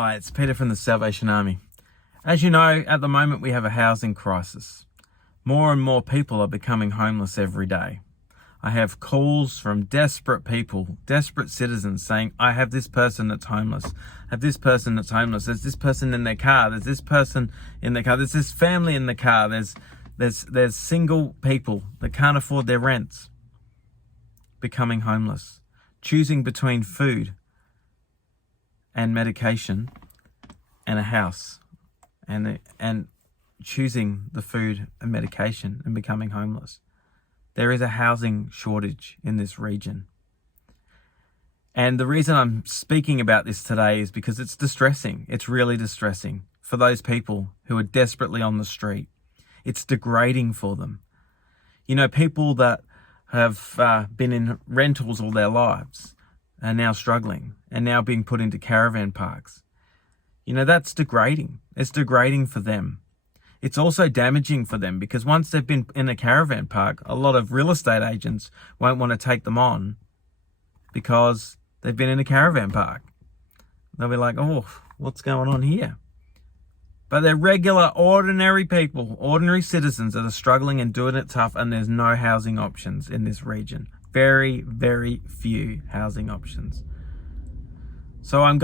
Hi, it's Peter from the Salvation Army. As you know, at the moment we have a housing crisis. More and more people are becoming homeless every day. I have calls from desperate people, desperate citizens saying, I have this person that's homeless. I have this person that's homeless. There's this person in their car. There's this person in their car. There's this family in the car. There's single people that can't afford their rents becoming homeless, choosing between food and medication and a house, and choosing the food and medication and becoming homeless. There is a housing shortage in this region. And the reason I'm speaking about this today is because it's distressing. It's really distressing for those people who are desperately on the street. It's degrading for them. You know, people that have been in rentals all their lives are now struggling and now being put into caravan parks. You know, that's degrading. It's degrading for them. It's also damaging for them because once they've been in a caravan park, a lot of real estate agents won't want to take them on because they've been in a caravan park. They'll be like, oh, what's going on here? But they're regular, ordinary people, ordinary citizens that are struggling and doing it tough, and there's no housing options in this region. Very, very few housing options. So I'm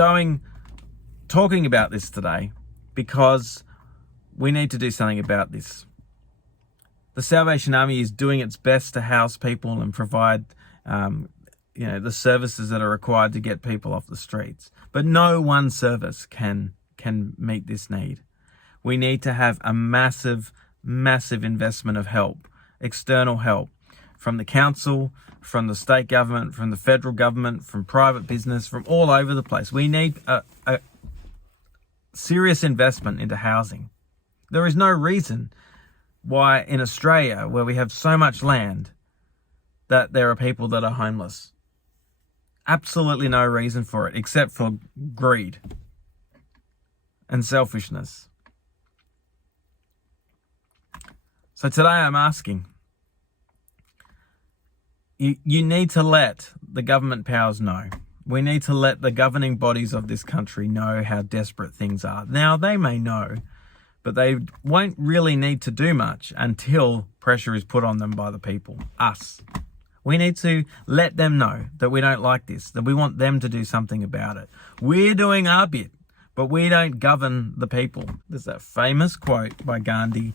talking about this today because we need to do something about this. The Salvation Army is doing its best to house people and provide the services that are required to get people off the streets. But no one service can meet this need. We need to have a massive, massive investment of help, external help, from the council, from the state government, from the federal government, from private business, from all over the place. We need a serious investment into housing. There is no reason why in Australia, where we have so much land, that there are people that are homeless. Absolutely no reason for it, except for greed and selfishness. So today I'm asking, you need to let the government powers know. We need to let the governing bodies of this country know how desperate things are. Now, they may know, but they won't really need to do much until pressure is put on them by the people, us. We need to let them know that we don't like this, that we want them to do something about it. We're doing our bit, but we don't govern the people. There's that famous quote by Gandhi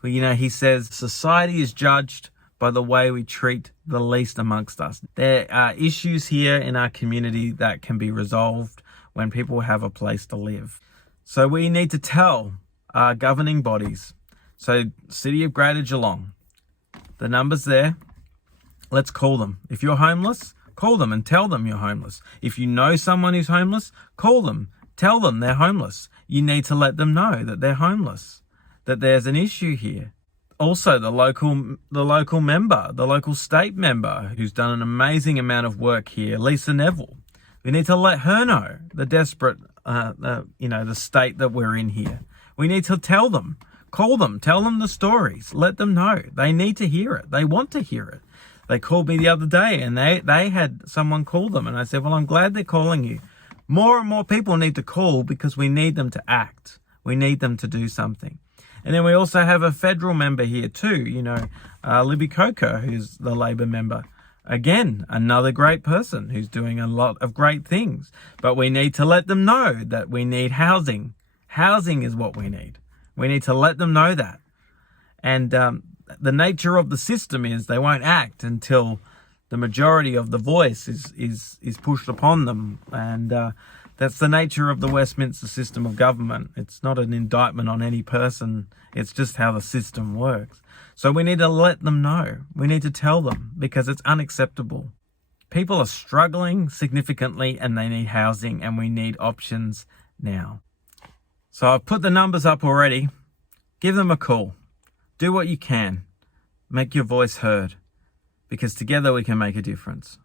where, he says, society is judged by the way we treat the least amongst us. There are issues here in our community that can be resolved when people have a place to live. So we need to tell our governing bodies, so City of Greater Geelong, the number's there, let's call them. If you're homeless, call them and tell them you're homeless. If you know someone who's homeless, call them, tell them they're homeless. You need to let them know that they're homeless, that there's an issue here. Also, the local member, the local state member who's done an amazing amount of work here, Lisa Neville. We need to let her know the desperate, the state that we're in here. We need to tell them, call them, tell them the stories, let them know. They need to hear it. They want to hear it. They called me the other day and they had someone call them, and I said, well, I'm glad they're calling you. More and more people need to call because we need them to act. We need them to do something. And then we also have a federal member here too, Libby Coker, who's the Labor member. Again, another great person who's doing a lot of great things. But we need to let them know that we need housing. Housing is what we need. We need to let them know that. And the nature of the system is they won't act until the majority of the voice is pushed upon them. And that's the nature of the Westminster system of government. It's not an indictment on any person. It's just how the system works. So we need to let them know. We need to tell them because it's unacceptable. People are struggling significantly and they need housing, and we need options now. So I've put the numbers up already. Give them a call. Do what you can. Make your voice heard, because together we can make a difference.